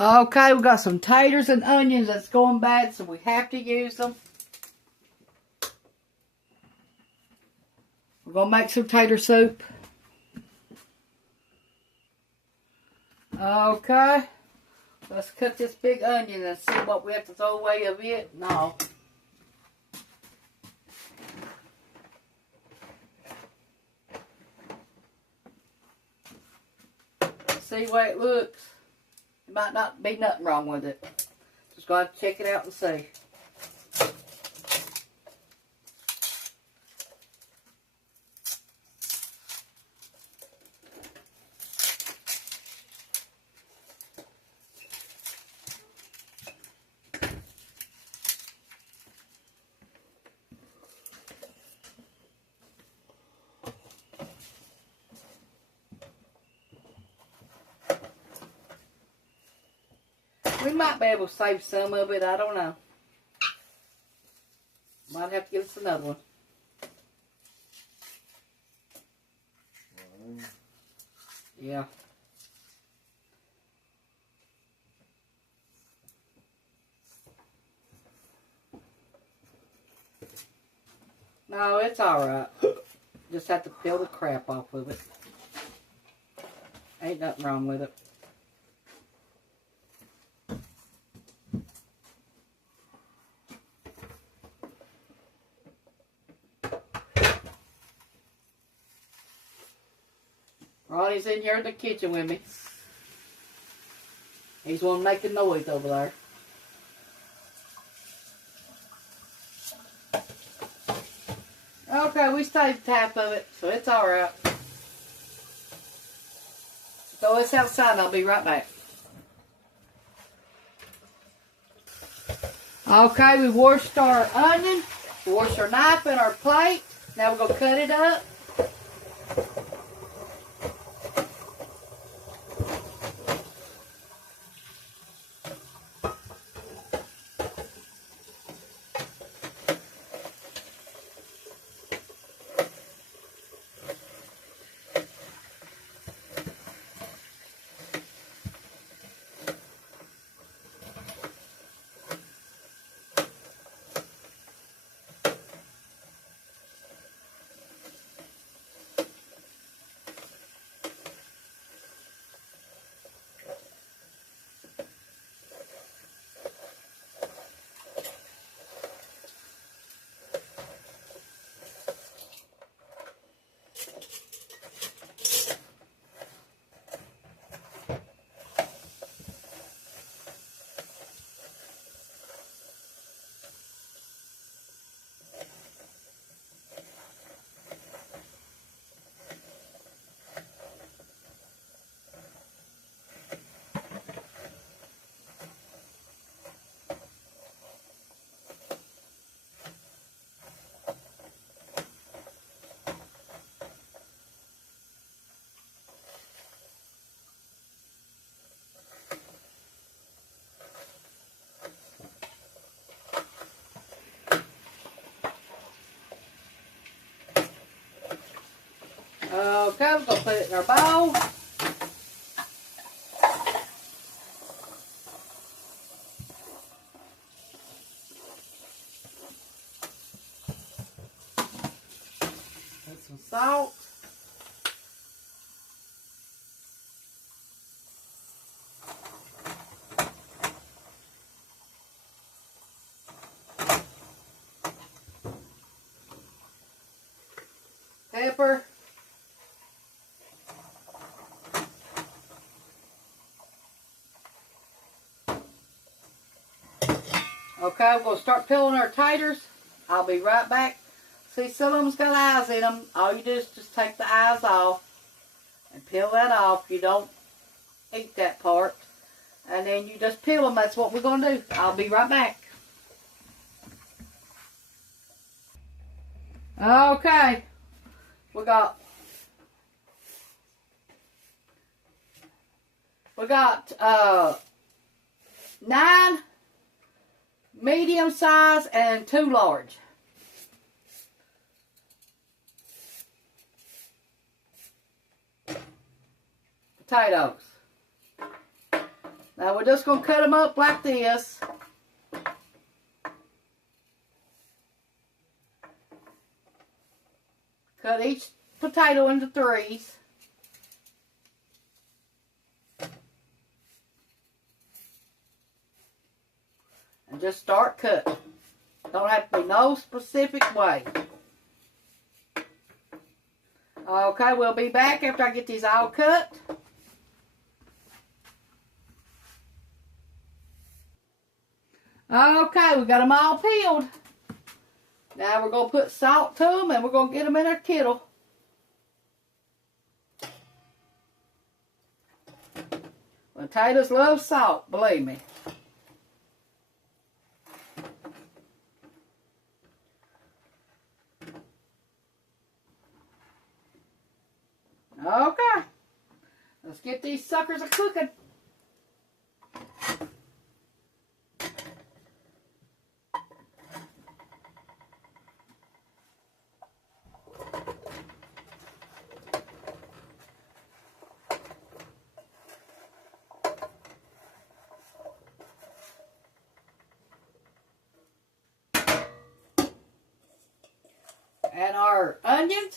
Okay, we got some taters and onions that's going bad, so we have to use them. We're going to make some tater soup. Okay, let's cut this big onion and see what we have to throw away of it. No. See the way it looks. There might not be nothing wrong with it. Just go to check it out and see. We might be able to save some of it. I don't know. Might have to give us another one. Yeah. No, it's alright. Just have to peel the crap off of it. Ain't nothing wrong with it. Ronnie's in here in the kitchen with me. He's one making noise over there. Okay, we saved half of it, so it's alright. So it's outside and I'll be right back. Okay, we washed our onion, washed our knife and our plate. Now we're going to cut it up. Okay, we're going to put it in our bowl. Put some salt. Pepper. Okay, we're going to start peeling our taters. I'll be right back. See, some of them's got eyes in them. All you do is just take the eyes off and peel that off. You don't eat that part. And then you just peel them. That's what we're going to do. I'll be right back. Okay. We got 9 medium size and 2 large. Potatoes. Now we're just going to cut them up like this. Cut each potato into 3s. And just start cutting. Don't have to be no specific way. Okay, we'll be back after I get these all cut. Okay, we got them all peeled. Now we're going to put salt to them and we're going to get them in our kettle. Potatoes love salt, believe me. Okay, let's get these suckers a cooking. And our onions.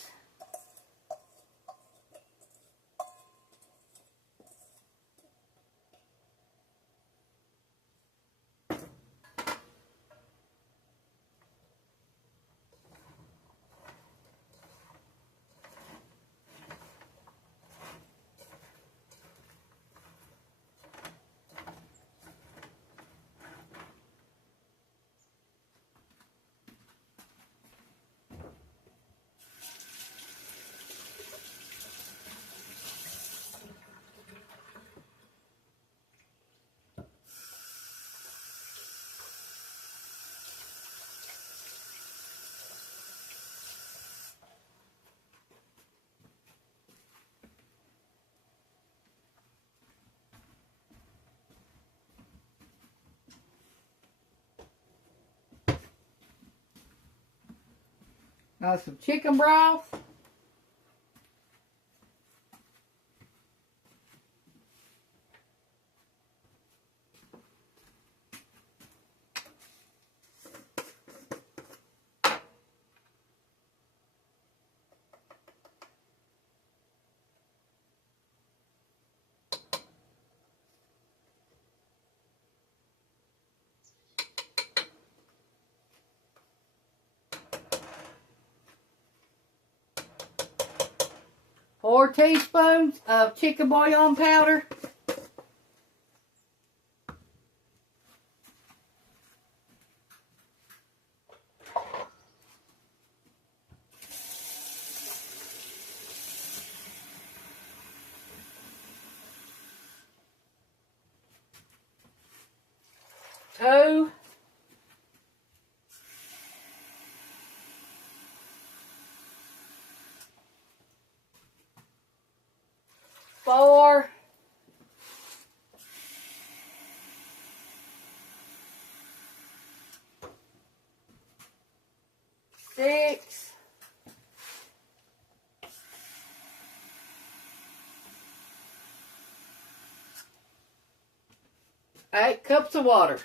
Some chicken broth. Four teaspoons of chicken bouillon powder. Two. 4. 6. 8 cups of water.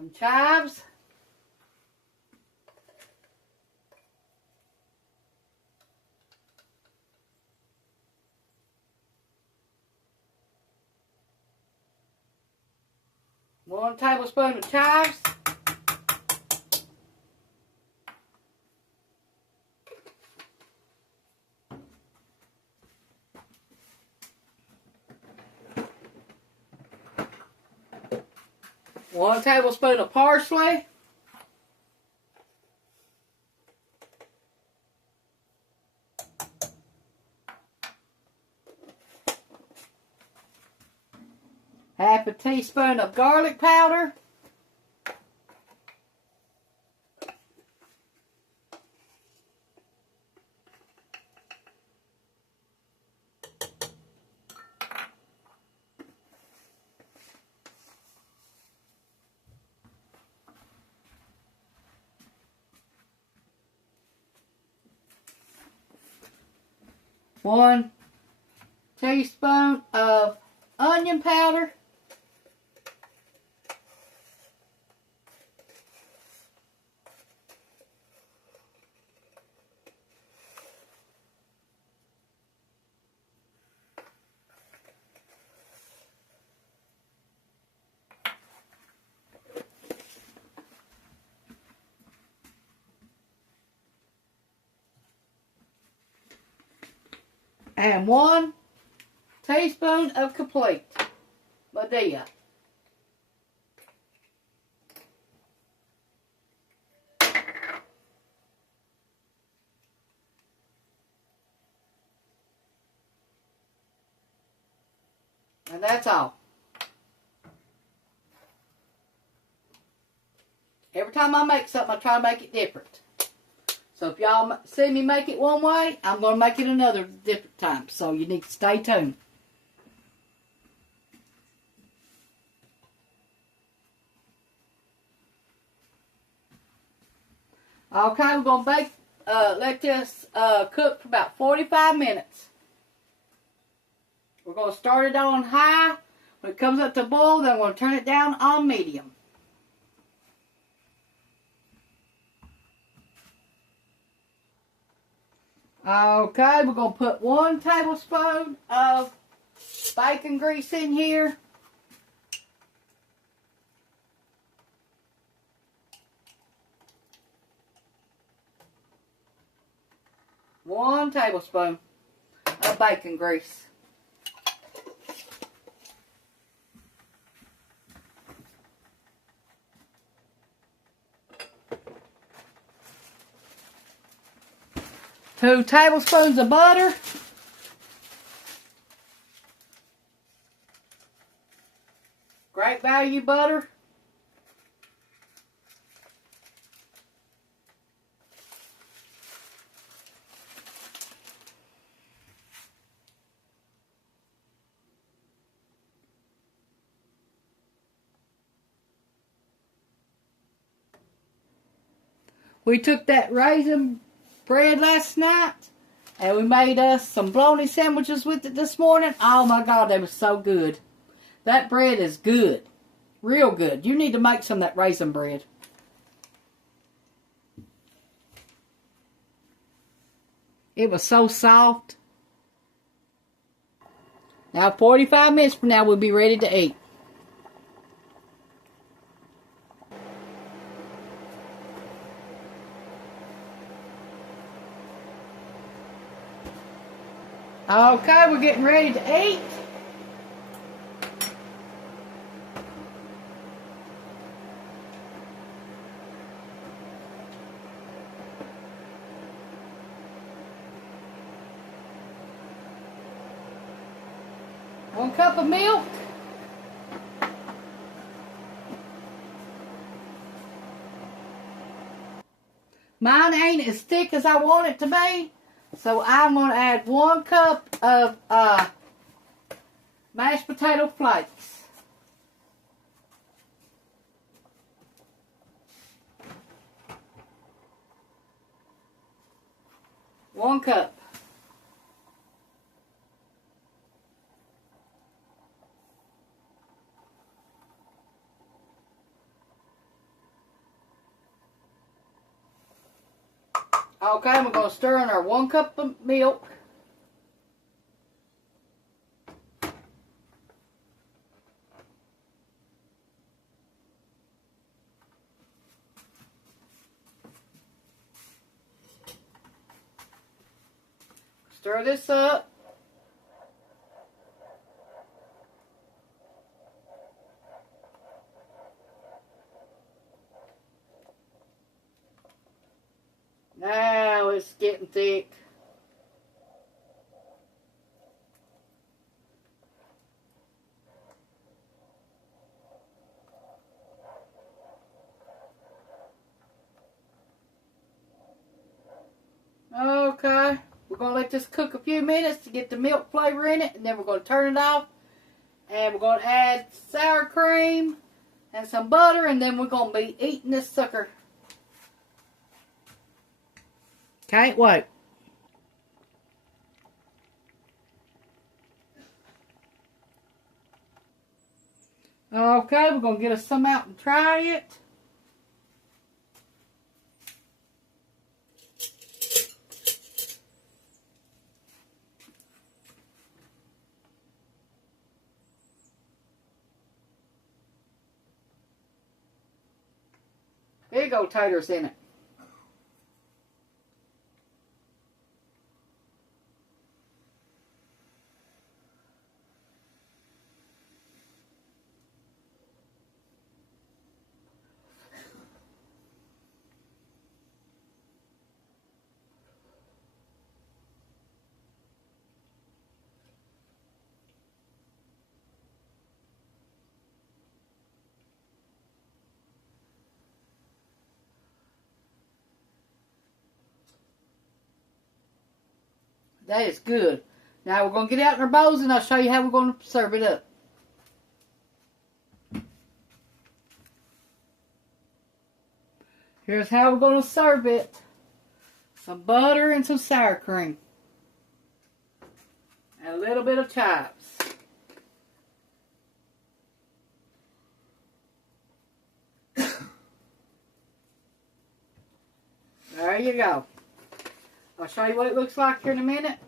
Some chives. One tablespoon of chives. One tablespoon of parsley. Half a teaspoon of garlic powder. 1 teaspoon of onion powder. And 1 teaspoon of complete Medea. And that's all. Every time I make something, I try to make it different. So if y'all see me make it one way, I'm going to make it another different time. So you need to stay tuned. Okay, we're going to let this cook for about 45 minutes. We're going to start it on high. When it comes up to boil, then we're going to turn it down on medium. Okay, we're going to put 1 tablespoon of bacon grease in here. One tablespoon of bacon grease. Two tablespoons of butter. Great value butter. We took that raisin bread last night and we made us some bologna sandwiches with it this morning. Oh my God, they were so good. That bread is good. Real good. You need to make some of that raisin bread. It was so soft. Now 45 minutes from now we'll be ready to eat. Okay, we're getting ready to eat. One cup of milk. Mine ain't as thick as I want it to be. So I'm going to add 1 cup of mashed potato flakes. One cup. Okay, we're going to stir in our 1 cup of milk. Stir this up. Now it's getting thick. Okay, we're going to let this cook a few minutes to get the milk flavor in it, and then we're going to turn it off, and we're going to add sour cream and some butter, and then we're going to be eating this sucker. Can't wait. Okay, we're going to get us some out and try it. Big old taters in it. That is good. Now we're going to get out in our bowls and I'll show you how we're going to serve it up. Here's how we're going to serve it. Some butter and some sour cream. And a little bit of chives. There you go. I'll show you what it looks like here in a minute.